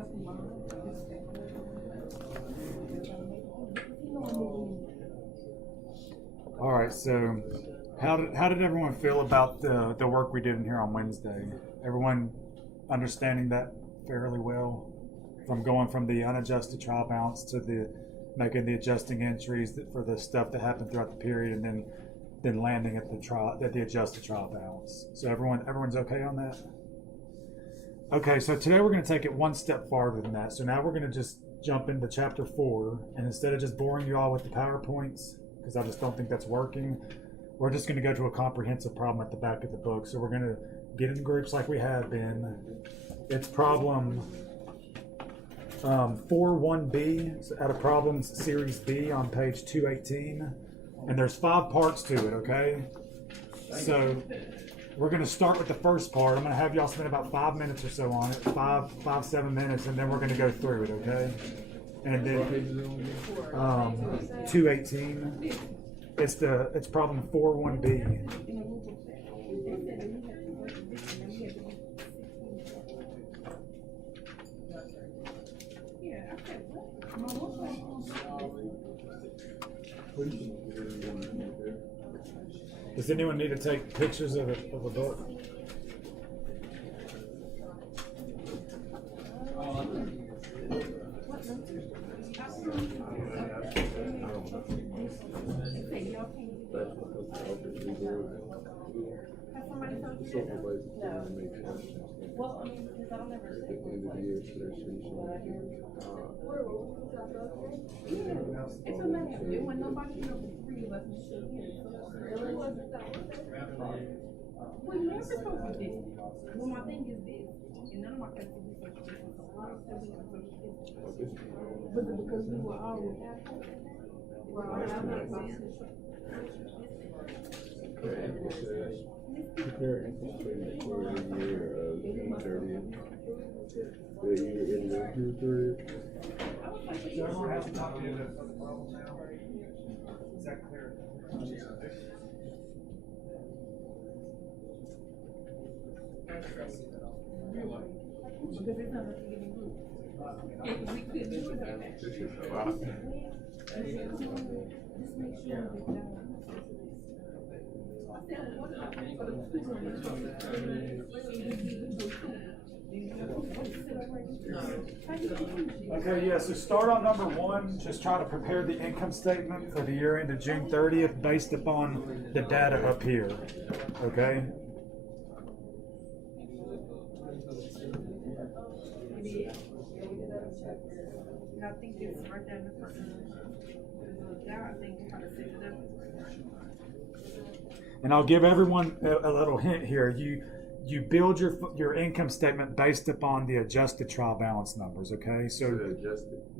All right, so how did everyone feel about the work we did in here on Wednesday? Everyone understanding that fairly well, from going from the unadjusted trial balance to the making the adjusting entries for the stuff that happened throughout the period, and then landing at the adjusted trial balance. So everyone's okay on that? Okay, so today we're going to take it one step farther than that. So now we're going to just jump into chapter 4, and instead of just boring you all with the PowerPoints, because I just don't think that's working, we're just going to go to a comprehensive problem at the back of the book. So we're going to get in groups like we have been. It's problem 4.1b out of problems series B on page 218, and there's 5 parts to it. Okay, so we're going to start with the first part. I'm going to have y'all spend about 5 minutes or so on it, 7 minutes, and then we're going to go through it. Okay. And then 218, it's problem 4.1b. Does anyone need to take pictures of a book? Well, I mean, because I'll never say. At the end of the year, so they're shooting. It's a matter. It was nobody, three of us should hear. It really wasn't that. Well, you're never supposed to do this. Well, my thing is this, and none of my questions is social distance. So why are we on social distance? Was it because we were all Prepare income statement for the year of June 30th. The year ending June 30th. So everyone has a copy of the problem now? Is that clear? because it's not a getting group. And we could do it like that. This is a lot. Just make sure that Okay, yeah, so start on number 1. Just try to prepare the income statement for the year ended June 30th based upon the data up here. Okay? I think it's right there in the front. I think how to set it up. And I'll give everyone a little hint here. You build your income statement based upon the adjusted trial balance numbers, okay? So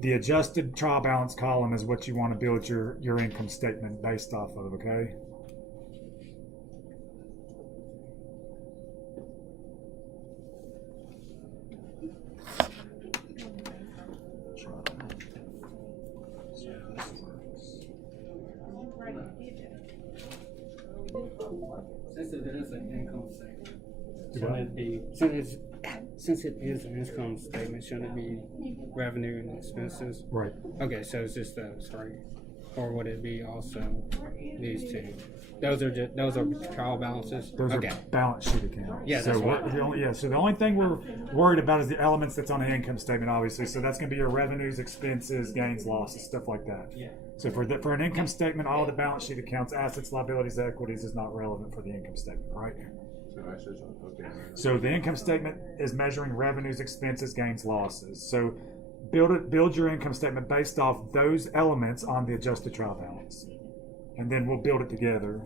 the adjusted trial balance column is what you want to build your income statement based off of, okay? Since it is an income statement, since it is an income statement, shouldn't it be revenue and expenses? Right. Okay, so it's just those, right? Or would it be also these two? Those are trial balances. Those okay. are balance sheet accounts. Yeah, that's so right. So the only thing we're worried about is the elements that's on the income statement, obviously. So that's going to be your revenues, expenses, gains, losses, stuff like that. Yeah. So for an income statement, all the balance sheet accounts, assets, liabilities, equities is not relevant for the income statement, right? Okay. So the income statement is measuring revenues, expenses, gains, losses. So build your income statement based off those elements on the adjusted trial balance, and then we'll build it together.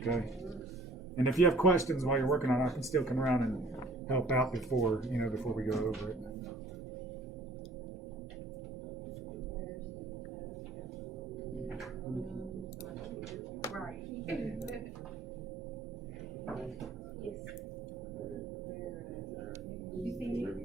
Okay. And if you have questions while you're working on it, I can still come around and help out before we go over it. Right. You see it?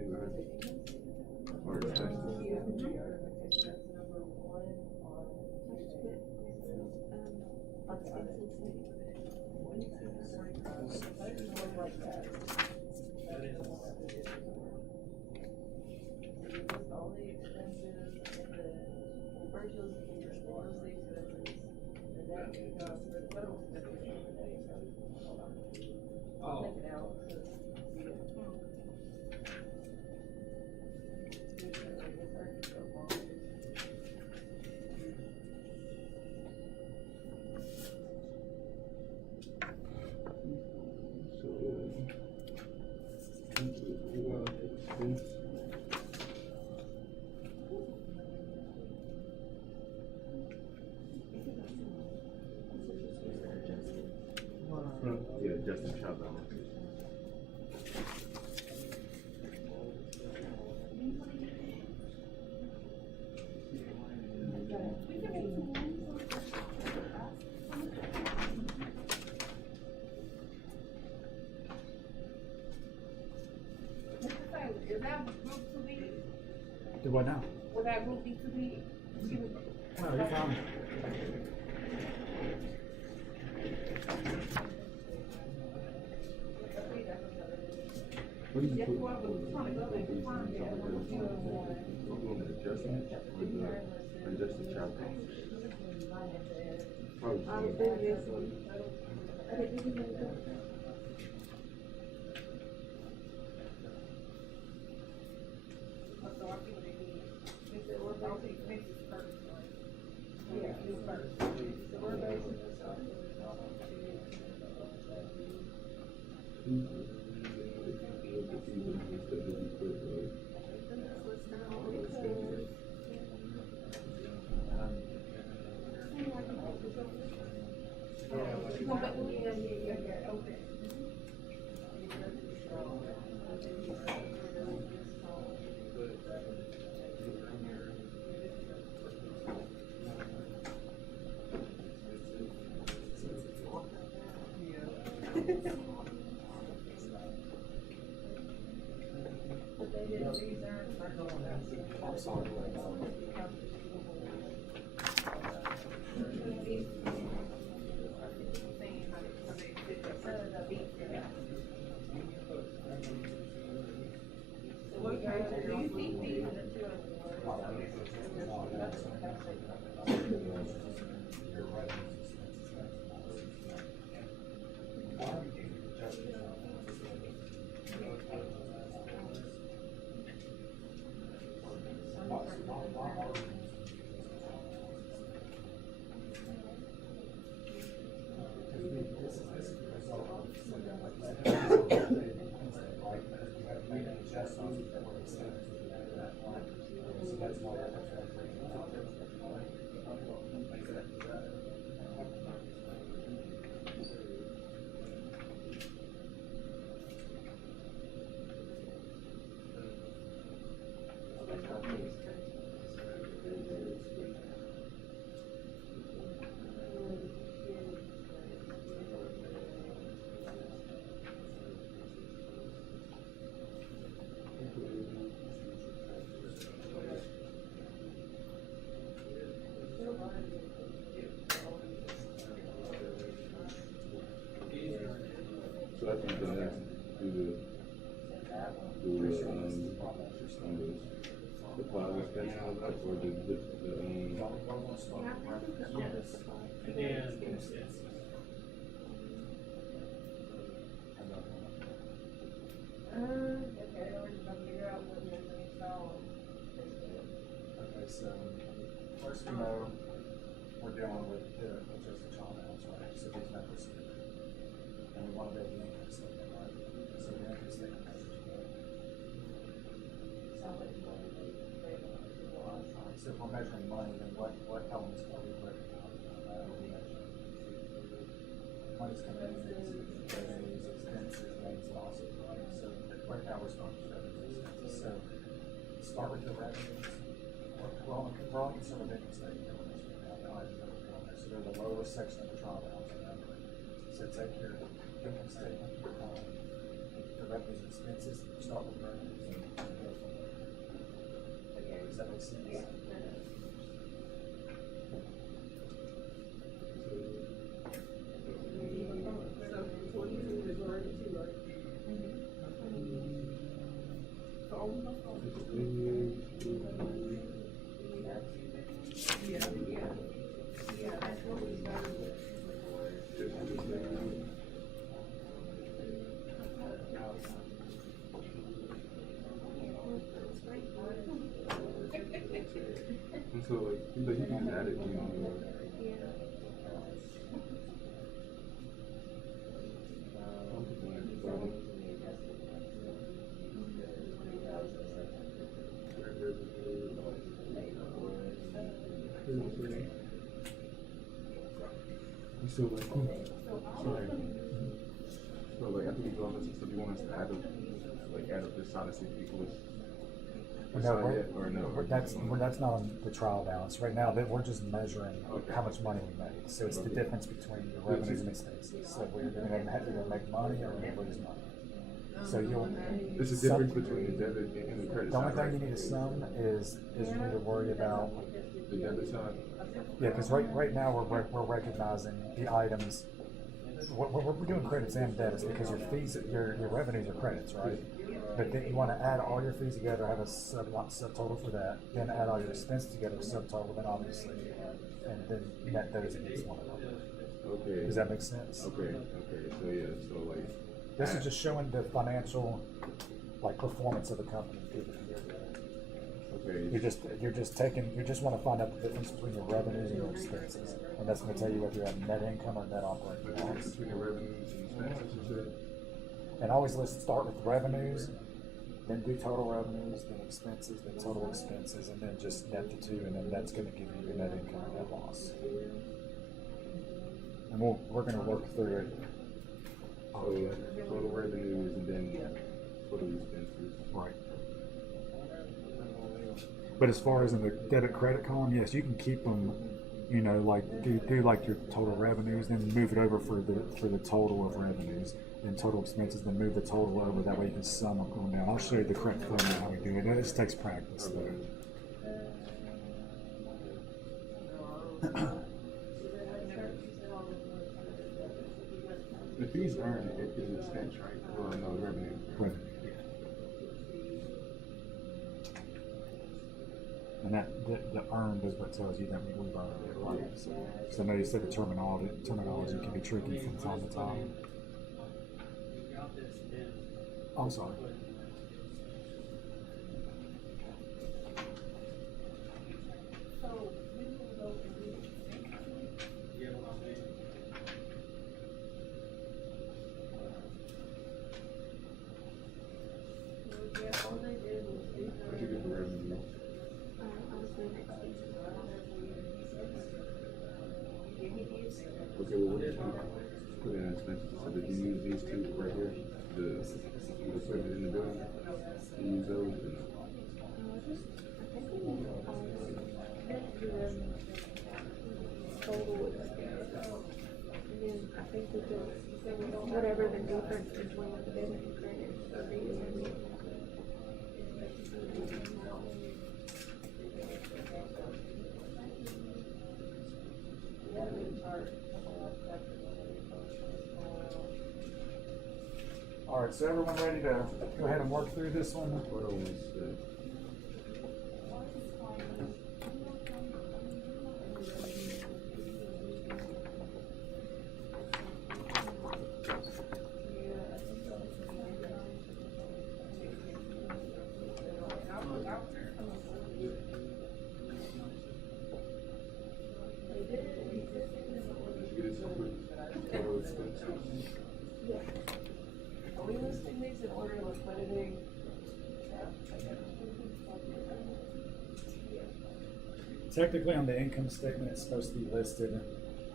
all the expenses and the virtual expenses, and that, the federal expenses. I'll take it out. Yeah, Justin Chapman. Is that group too big? Do what now? Would that group be too big? No, you're fine. What do you Just put? what we're trying to go back and find that. We're going with Justin or Justin Chapman. So I see what they need. They said, we're about to expenses first. Yeah, you first. So we're basically. Okay. I'm sorry. So I think that has to do the plow expense or the Yes. And then it's Okay, we're just gonna figure out what we're gonna install. Okay, so first we know we're dealing with just the child house, right? So these numbers here. And we want to be able to income statement, right? So the income statement has to go. Alright, so if we're measuring money, then what elements are we breaking out? Are we measuring? Money's coming in, revenues, expenses, gains, losses, right? So right now we're starting with revenues, expenses. So start with the revenues. We're on the sort of income statement. So they're the lowest section of the trial balance. So take your income statement, the revenues and expenses, start with revenues and go from there. Okay, does that make sense? Yeah. So 22 is already two, right? So all we must go. So like you can just add it, you know. So like, sorry. So like after we go on this stuff, you want us to add up this side and see if equals. No, Or no? that's not on the trial balance right now. That we're just measuring Okay. how much money we make. So it's the difference between your revenues and expenses. So we're going to make money or we're going to lose money. So you'll. There's a difference between the debit and the credit The only side, thing right? you need to sum is you need to worry about. The debit side. Yeah, because right now we're recognizing the items. We're doing credits and debits because your fees, your revenues are credits, right? But then you want to add all your fees together, have a subtotal for that, then add all your expenses together, subtotal, then obviously, and then net those against one another. Okay. Does that make sense? Okay. So yeah. So like. This is just showing the financial, like, performance of the company. Okay. You're just want to find out the difference between your revenues and your expenses, and that's going to tell you whether you have net income or net operating The difference loss. between the revenues and expenses, you said? And always start with revenues, then do total revenues, then expenses, then total expenses, and then just net the two, and then that's going to give you your net income and net loss. And we're going to work through it. So total revenues and then total expenses. Right. But as far as in the debit credit column, yes, you can keep them, you know, like do like your total revenues, then move it over for the total of revenues, then total expenses, then move the total over. That way you can sum them going down. I'll show you the correct formula how we do it. It just takes practice though. The fees earned is an expense, right? Well, no, the revenue. Revenue, yeah. And the earned is what tells you that we've earned it, right? So I know you said the terminology can be tricky from time to time. I'm sorry. What you get the revenue? Okay, well, what did you put in expenses? So did you use these two right here? The equipment in the building? You use those? Or no? I think we could, whatever the difference between the debit and credit would be. All right, so everyone ready to go ahead and work through this one? What else was that? Did you get it separate? Total expenses? Are we listing these in order of liquidity? Technically, on the income statement, it's supposed to be listed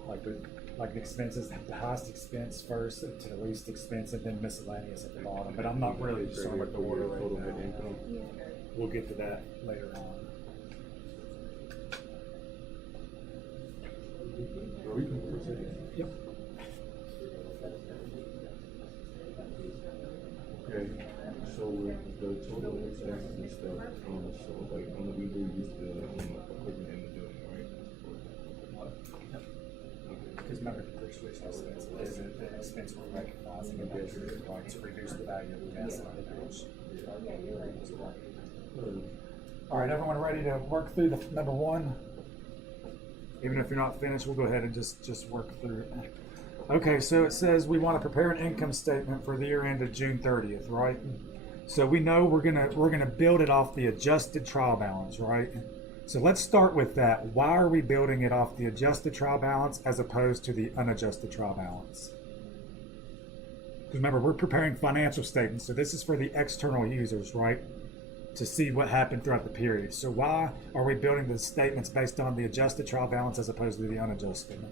like the expenses, the highest expense first to the least expense, and then miscellaneous at the bottom. But I'm not really sure what the order right Total net now. income? We'll get to that later on. Or we can proceed. Yep. Okay, so with the total expenses and stuff, so like on the we do use the equipment in the building, right? Because remember, depreciation expense is an expense we're recognizing and measuring, right, to reduce the value of the asset. All right, everyone ready to work through the number one? Even if you're not finished, we'll go ahead and just work through it. Okay, so it says we want to prepare an income statement for the year end of June 30th, right? So we know we're gonna build it off the adjusted trial balance, right? So let's start with that. Why are we building it off the adjusted trial balance as opposed to the unadjusted trial balance? Because remember, we're preparing financial statements, so this is for the external users, right? To see what happened throughout the period. So why are we building the statements based on the adjusted trial balance as opposed to the unadjusted?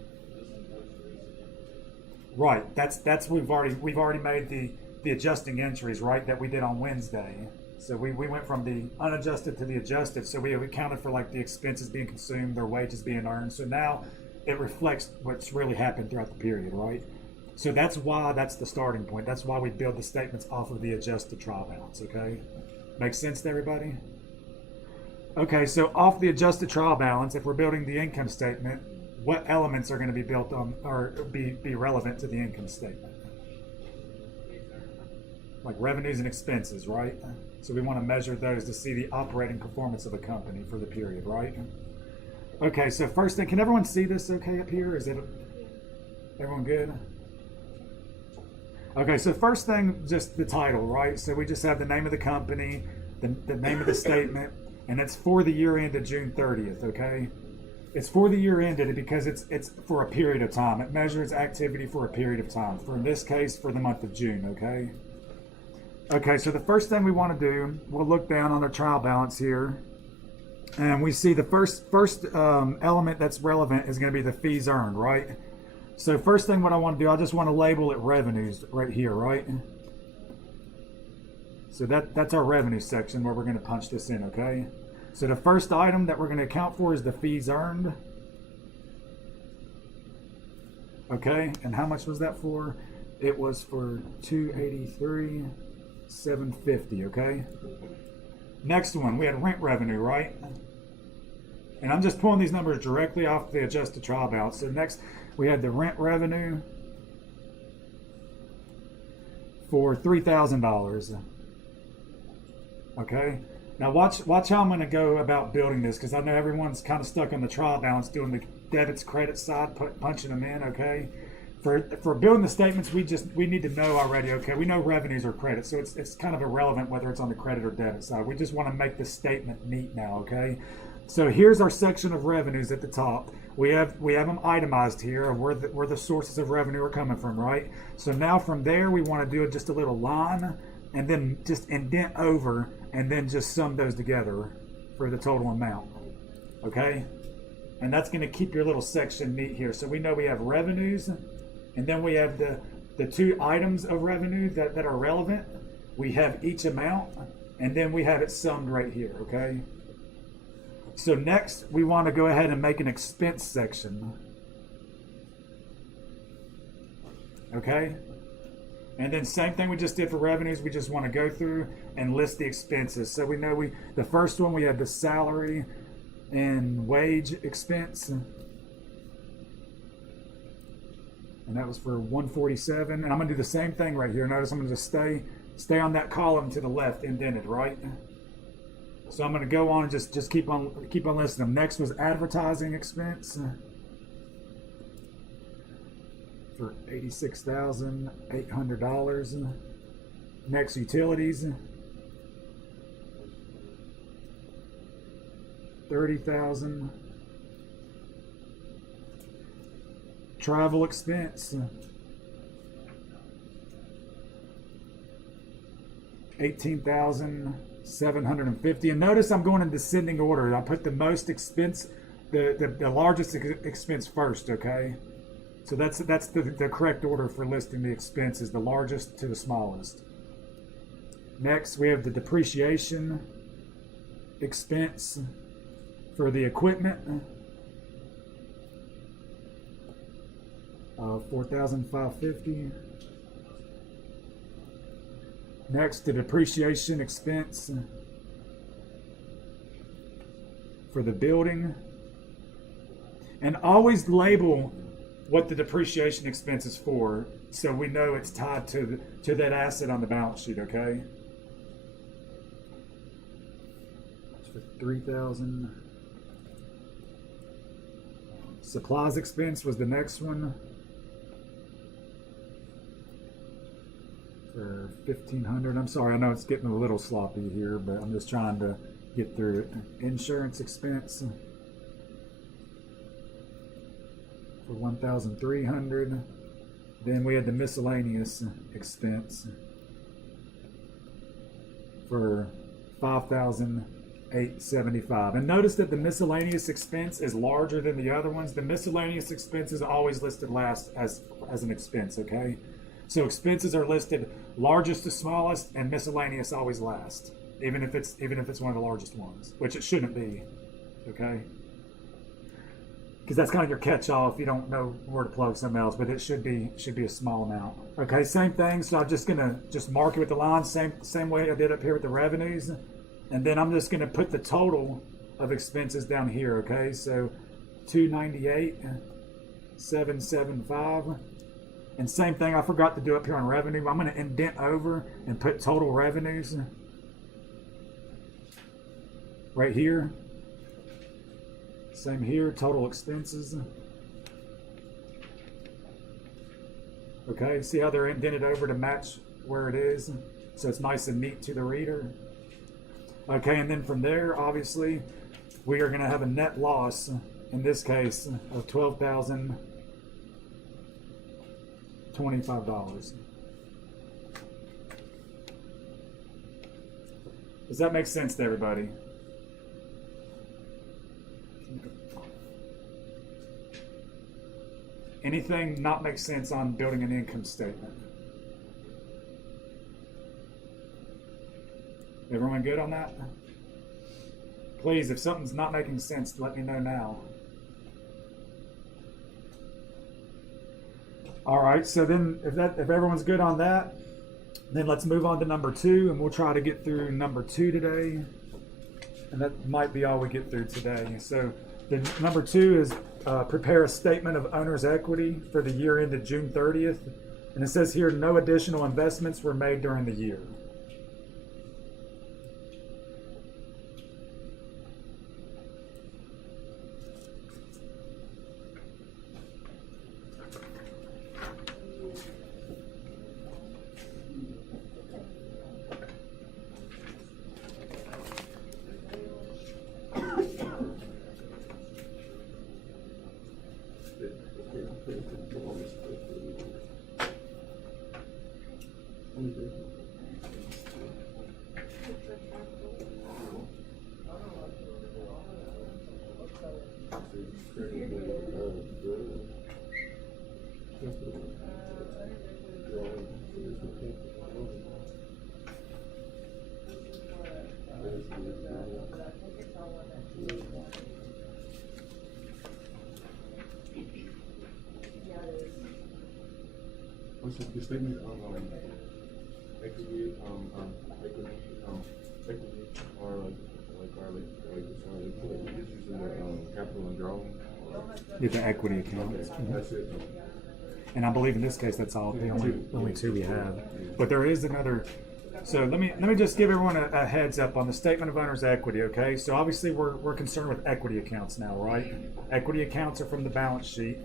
Right. That's we've already made the adjusting entries, right, that we did on Wednesday. So we went from the unadjusted to the adjusted. So we accounted for like the expenses being consumed, their wages being earned. So now it reflects what's really happened throughout the period, right? So that's why that's the starting point. That's why we build the statements off of the adjusted trial balance, okay? Makes sense to everybody? Okay, so off the adjusted trial balance, if we're building the income statement, what elements are going to be built on or be relevant to the income statement? Like revenues and expenses, right? So we want to measure those to see the operating performance of a company for the period, right? Okay, so first thing, can everyone see this okay up here? Is it everyone good? Okay, so first thing, just the title, right? So we just have the name of the company, the name of the statement, and it's for the year ended June 30th, okay? It's for the year ended because it's for a period of time. It measures activity for a period of time. For in this case, for the month of June, okay? Okay, so the first thing we want to do, we'll look down on the trial balance here, and we see the first element that's relevant is going to be the fees earned, right? So first thing what I want to do, I just want to label it revenues right here, right? So that's our revenue section where we're going to punch this in, okay? So the first item that we're going to account for is the fees earned. Okay, and how much was that for? It was for $283,750, okay? Next one, we had rent revenue, right? And I'm just pulling these numbers directly off the adjusted trial balance. So next, we had the rent revenue for $3,000. Okay. Now watch how I'm going to go about building this, because I know everyone's kind of stuck on the trial balance, doing the debits credit side, punching them in. Okay. For building the statements, we need to know already. Okay, we know revenues are credit, so it's kind of irrelevant whether it's on the credit or debit side. We just want to make the statement neat now. Okay. So here's our section of revenues at the top. We have them itemized here of where the sources of revenue are coming from, right? So now from there we want to do just a little line and then just indent over and then just sum those together for the total amount. Okay? And that's going to keep your little section neat here. So we know we have revenues, and then we have the two items of revenue that are relevant. We have each amount, and then we have it summed right here, okay? So next, we want to go ahead and make an expense section. Okay? And then same thing we just did for revenues, we just want to go through and list the expenses. So we know the first one, we had the salary and wage expense. And that was for $147. And I'm going to do the same thing right here. Notice I'm going to just stay on that column to the left, indented, right? So I'm going to go on and just keep on listing them. Next was advertising expense for $86,800. Next, utilities, $30,000. Travel expense, $18,750. And notice I'm going in descending order. I put the most expense, the largest expense first, okay? So that's the correct order for listing the expenses, the largest to the smallest. Next, we have the depreciation expense for the equipment, $4,550. Next, the depreciation expense for the building. And always label what the depreciation expense is for, so we know it's tied to that asset on the balance sheet, okay? That's for $3,000. Supplies expense was the next one for $1,500. I'm sorry, I know it's getting a little sloppy here, but I'm just trying to get through it. Insurance expense for 1,300. Then we had the miscellaneous expense for 5,875. And notice that the miscellaneous expense is larger than the other ones. The miscellaneous expense is always listed last as an expense, okay? So expenses are listed largest to smallest, and miscellaneous always last, even if it's one of the largest ones, which it shouldn't be, okay? Because that's kind of your catch-all if you don't know where to plug something else, but it should be a small amount. Okay, same thing. So I'm just gonna mark it with the line, same way I did up here with the revenues, and then I'm just gonna put the total of expenses down here. Okay, so 298,775. And same thing, I forgot to do up here on revenue. I'm going to indent over and put total revenues right here. Same here, total expenses. Okay, see how they're indented over to match where it is? So it's nice and neat to the reader. Okay, and then from there, obviously, we are going to have a net loss, in this case, of $12,025. Does that make sense to everybody? Anything not make sense on building an income statement? Everyone good on that? Please, if something's not making sense, let me know now. All right, so then if everyone's good on that, then let's move on to number 2, and we'll try to get through number 2 today. And that might be all we get through today. So the number 2 is prepare a statement of owner's equity for the year ended June 30th. And it says here, no additional investments were made during the year. What's the statement of equity, just using the capital and drawing? Get the equity accounts. Okay, that's it. And I believe in this case that's all the only two we have. But there is another. So let me just give everyone a heads up on the statement of owner's equity. Okay, so obviously we're concerned with equity accounts now, right? Equity accounts are from the balance sheet,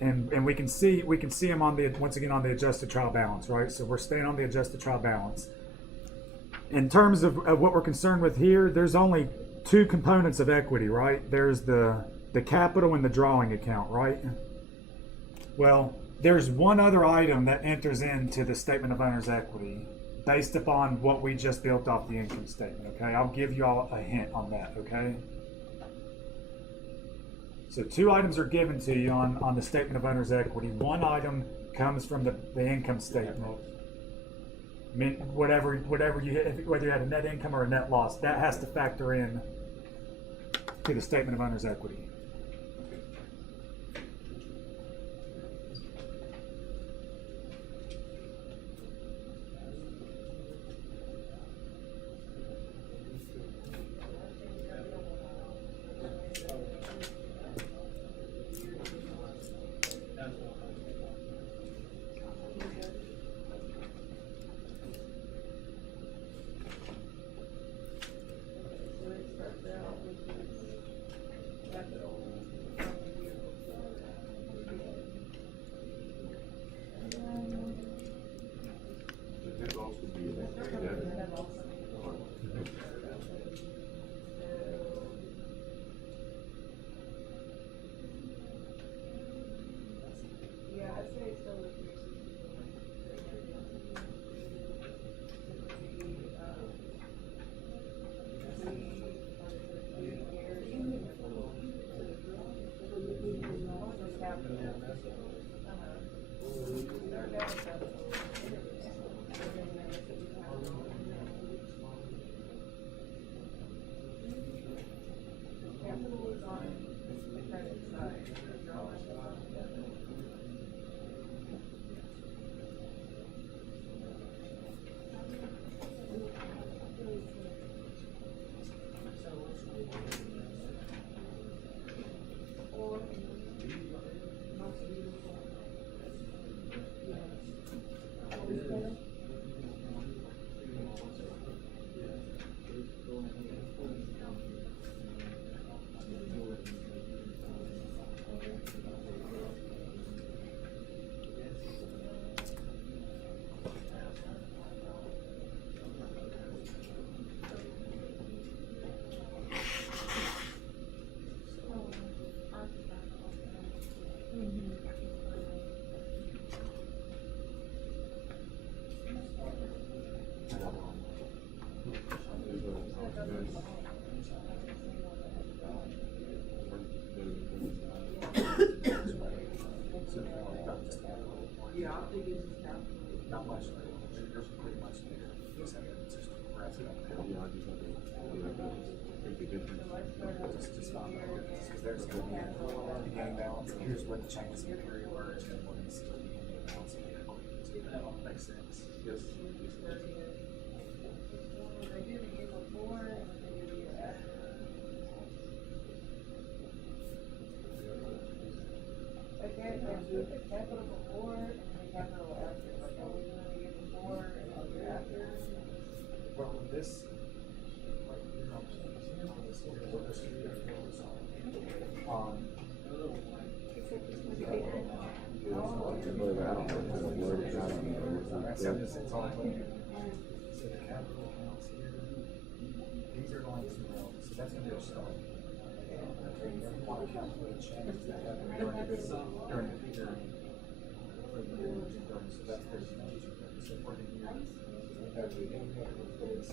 and we can see them on the once again on the adjusted trial balance, right? So we're staying on the adjusted trial balance. In terms of what we're concerned with here, there's only two components of equity, right? There's the capital and the drawing account, right? Well, there's one other item that enters into the statement of owner's equity based upon what we just built off the income statement, okay? I'll give you all a hint on that, okay? So two items are given to you on the statement of owner's equity. One item comes from the income statement. I mean, whatever you hit, whether you had a net income or a net loss, that has to factor in to the statement of owner's equity. Capital. Not much. There's pretty much there. Just have to just wrap it up. Yeah, I just have to take the difference. Just find the difference, because there's the beginning balance, and here's where the changes in period were, and what is the beginning balance of the equity. So that all makes sense. Yes. Again, there's the capital before and the capital after, like, are we gonna get before and after? Well, with this, right here, I'm just what this is. That's how this is all put in. So the capital accounts here, these are going to, so that's gonna be a start. Okay, you never want to calculate changes that happen during the period. So that's the change. So for the year, we have the income for this,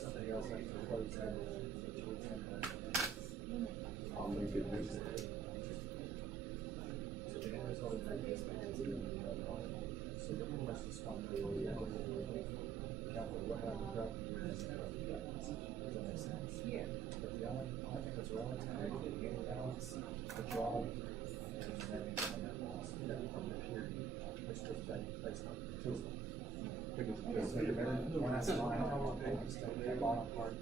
something else like the close out. I'll make it this. So the end result of this is so pretty much just one capital, what happened throughout the years. Does that make sense? Yeah. But the only thing that's relative to the beginning balance, the draw, and then income net loss, from the period, which goes back based on Tuesday. Because when that's line, I want to take that bottom part,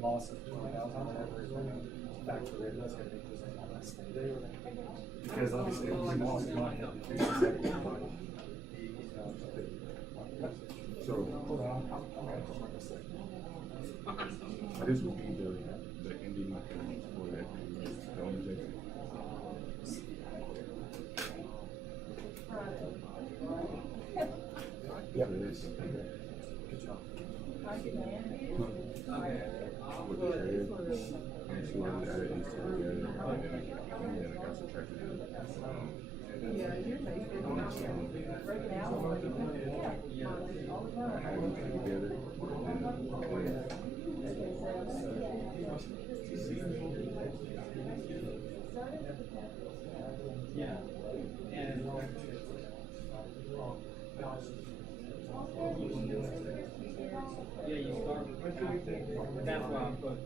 loss of 20,000, whatever is going to factor in, that's going to be presented on that statement. Because obviously, if you lost money, it reduces everything. So, Hold on, I'm going to come back a second. this would be the ending account for the equity, the only thing. Yep. Good job. With the trade, and so I just added these two together, and then I got subtracted it. Yeah, you're basically break it out. I added these two together, Yeah, you start with that's why I put,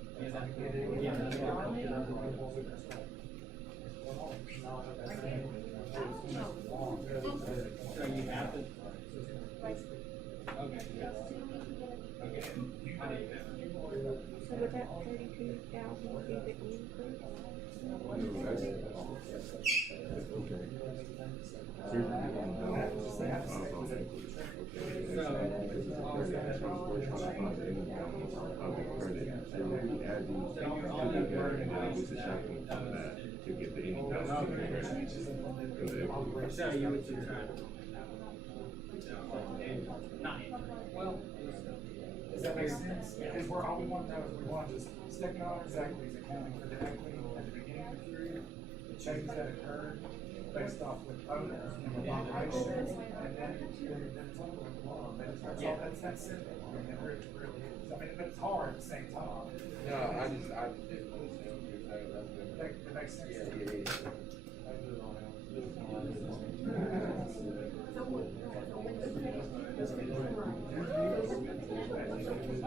So you have to. Okay, yeah. Okay. So would that 32,000 would be the increase? okay. Here's the to get the income. So you would subtract. Well. Does that make sense? Because we're all we want to know is we want to just stick on exactly as accounting for the equity at the beginning of the period, the changes that occurred based off with owners and the operations, and then it's all going along. That's all, that's simple. I mean, it really is. I mean, but it's hard at the same time. No, I just didn't understand what you're saying. That's good. It makes sense. Yeah. That's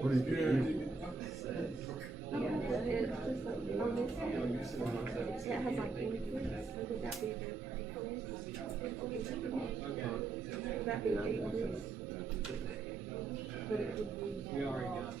What do you think? We already got.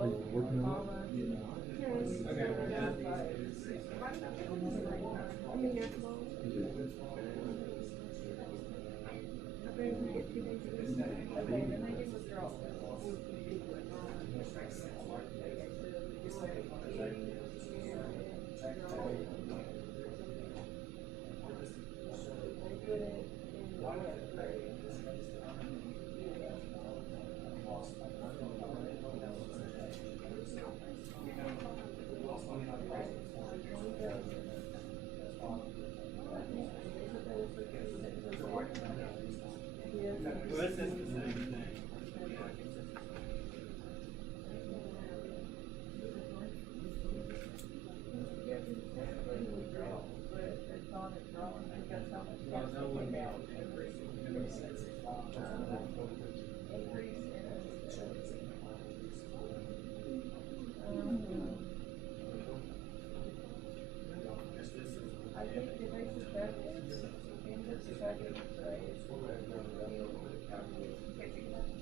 Are you working on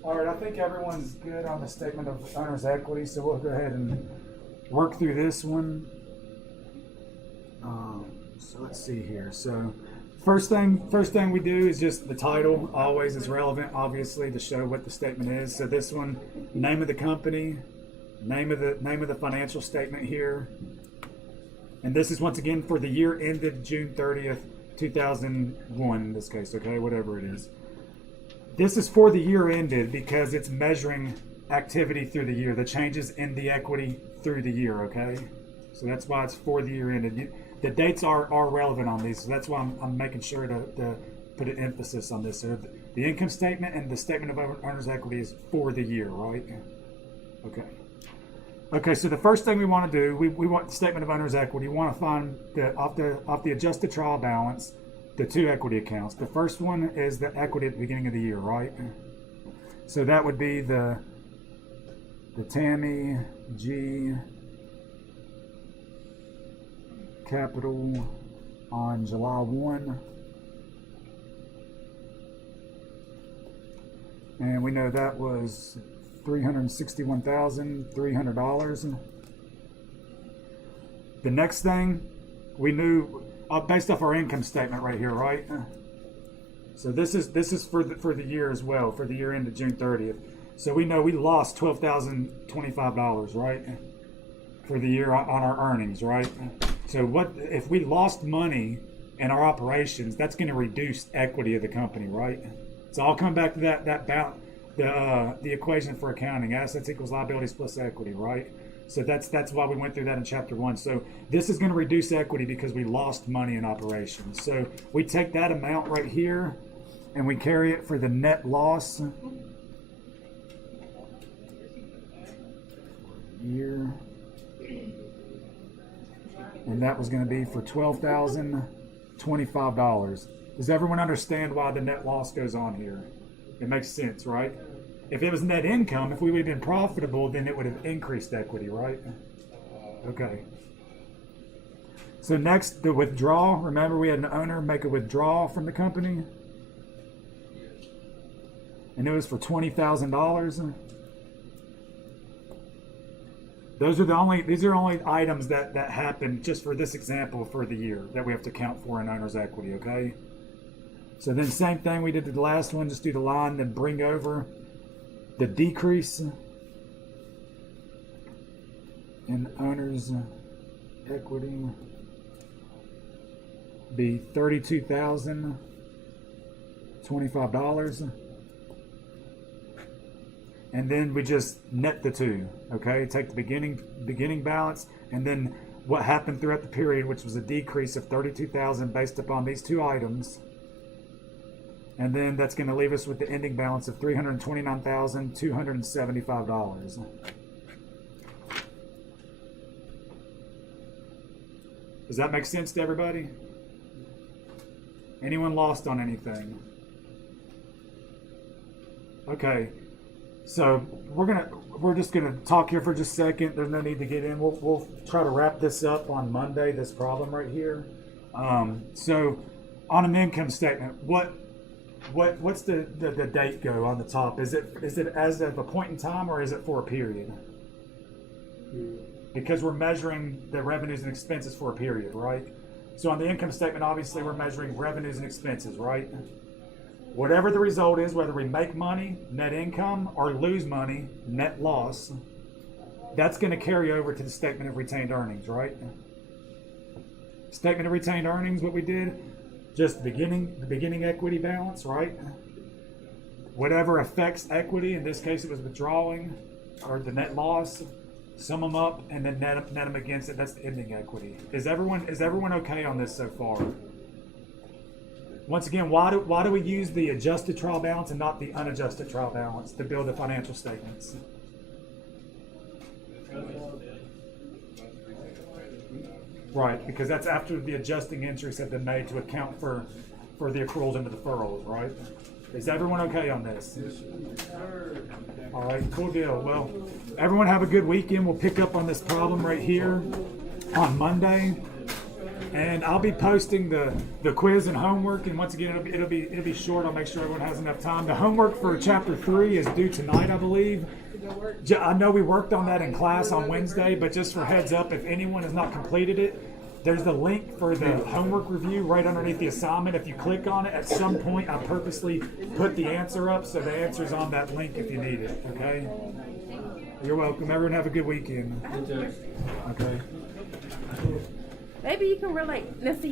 All right, I think everyone's good on the statement of owner's equity, so we'll go ahead and work through this one. So let's see here. So first thing we do is just the title. Always is relevant, obviously, to show what the statement is. So this one, name of the company, name of the financial statement here, and this is once again for the year ended June 30th, 2001 in this case. Okay, whatever it is. This is for the year ended because it's measuring activity through the year, the changes in the equity through the year, okay? So that's why it's for the year ended. The dates are relevant on these, so that's why I'm making sure to put an emphasis on this. So the income statement and the statement of owner's equity is for the year, right? Okay. Okay, so the first thing we want to do, we want the statement of owner's equity. We want to find off the adjusted trial balance, the two equity accounts. The first one is the equity at the beginning of the year, right? So that would be the Tammy G Capital on July 1. And we know that was $361,300. The next thing we knew based off our income statement right here, right? So this is for the year as well, for the year ended June 30th. So we know we lost $12,025, right? for the year on our earnings, right? So what if we lost money in our operations? That's going to reduce equity of the company, right? So I'll come back to the equation for accounting: assets equals liabilities plus equity, right? So that's why we went through that in chapter 1. So this is going to reduce equity because we lost money in operations. So we take that amount right here and we carry it for the net loss year. And that was going to be for $12,025. Does everyone understand why the net loss goes on here? It makes sense, right? If it was net income, if we would have been profitable, then it would have increased equity, right? Okay. So next, the withdrawal. Remember, we had an owner make a withdrawal from the company, and it was for $20,000. These are only items that happen just for this example for the year that we have to count for in owner's equity, okay? So then same thing we did to the last one, just do the line, then bring over the decrease in owner's equity be $32,025. And then we just net the two, okay? Take the beginning balance, and then what happened throughout the period, which was a decrease of $32,000 based upon these two items. And then that's going to leave us with the ending balance of $329,275. Does that make sense to everybody? Anyone lost on anything? Okay. So we're just gonna talk here for just a second. There's no need to get in. We'll try to wrap this up on Monday. This problem right here. So on an income statement, what's the date go on the top? Is it as of a point in time, or is it for a period? Because we're measuring the revenues and expenses for a period, right? So on the income statement, obviously we're measuring revenues and expenses, right? Whatever the result is, whether we make money, net income, or lose money, net loss, that's going to carry over to the statement of retained earnings, right? Statement of retained earnings, what we did, just the beginning equity balance, right? Whatever affects equity, in this case it was withdrawing, or the net loss, sum them up, and then net them against it. That's the ending equity. Is everyone okay on this so far? Once again, why do we use the adjusted trial balance and not the unadjusted trial balance to build the financial statements? Right, because that's after the adjusting entries have been made to account for the accruals and the deferrals, right? Is everyone okay on this? All right, cool deal. Well, everyone have a good weekend. We'll pick up on this problem right here on Monday. And I'll be posting the quiz and homework, and once again it'll be short. I'll make sure everyone has enough time. The homework for chapter 3 is due tonight, I believe. I know we worked on that in class on Wednesday, but just for heads up, if anyone has not completed it, there's the link for the homework review right underneath the assignment. If you click on it, at some point I purposely put the answer up, so the answer's on that link if you need it. Okay. You're welcome. Everyone have a good weekend. Okay. Maybe you can relate. Let's see.